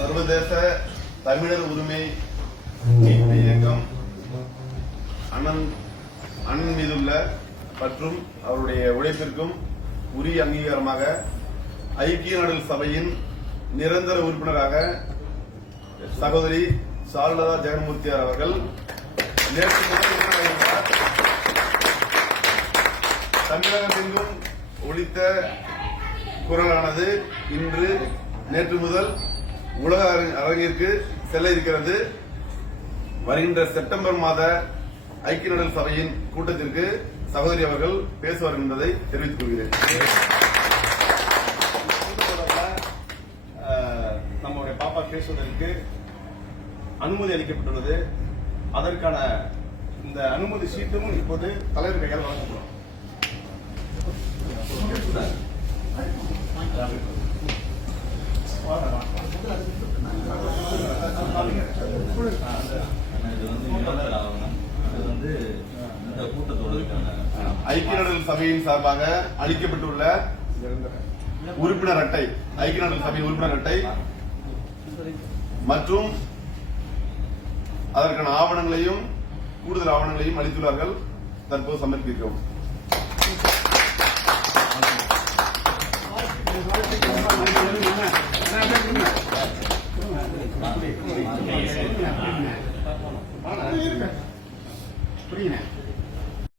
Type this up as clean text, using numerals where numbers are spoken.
சர்வதேச தமிழர் உரிமை இயக்கம் அண்ணன் மீதுள்ள மற்றும் அவருடைய உழைப்பிற்கும் உரிய அங்கீகாரமாக ஐக்கிய நாடுகள் சபையின் நிரந்தர உறுப்பினராக சகோதரி சாருலதா ஜெகன்மூர்த்தியார் அவர்கள் நேற்று தமிழகமெங்கும் ஒலித்த குரலானது இன்று நேற்று முதல் உலக அரங்கிற்கு செல்ல இருக்கிறது. வருகின்ற செப்டம்பர் மாத ஐக்கிய நாடுகள் சபையின் கூட்டத்திற்கு சகோதரி அவர்கள் பேசுவார் என்பதை தெரிவித்துக் கொள்கிறேன். நம்முடைய பாப்பா பேசுவதற்கு அனுமதி அளிக்கப்பட்டுள்ளது. அதற்கான இந்த அனுமதி சீட்டும் இப்போது தலைவர் கையால் வழங்கப்படும். ஐக்கிய நாடுகள் சபையின் சார்பாக அளிக்கப்பட்டுள்ள உறுப்பினர் அட்டை, ஐக்கிய நாடுகள் சபையின் உறுப்பினர் அட்டை மற்றும் அதற்கான ஆவணங்களையும் கூடுதல் ஆவணங்களையும் அளித்துள்ளார்கள். தற்போது சமர்ப்பிக்கிறோம்.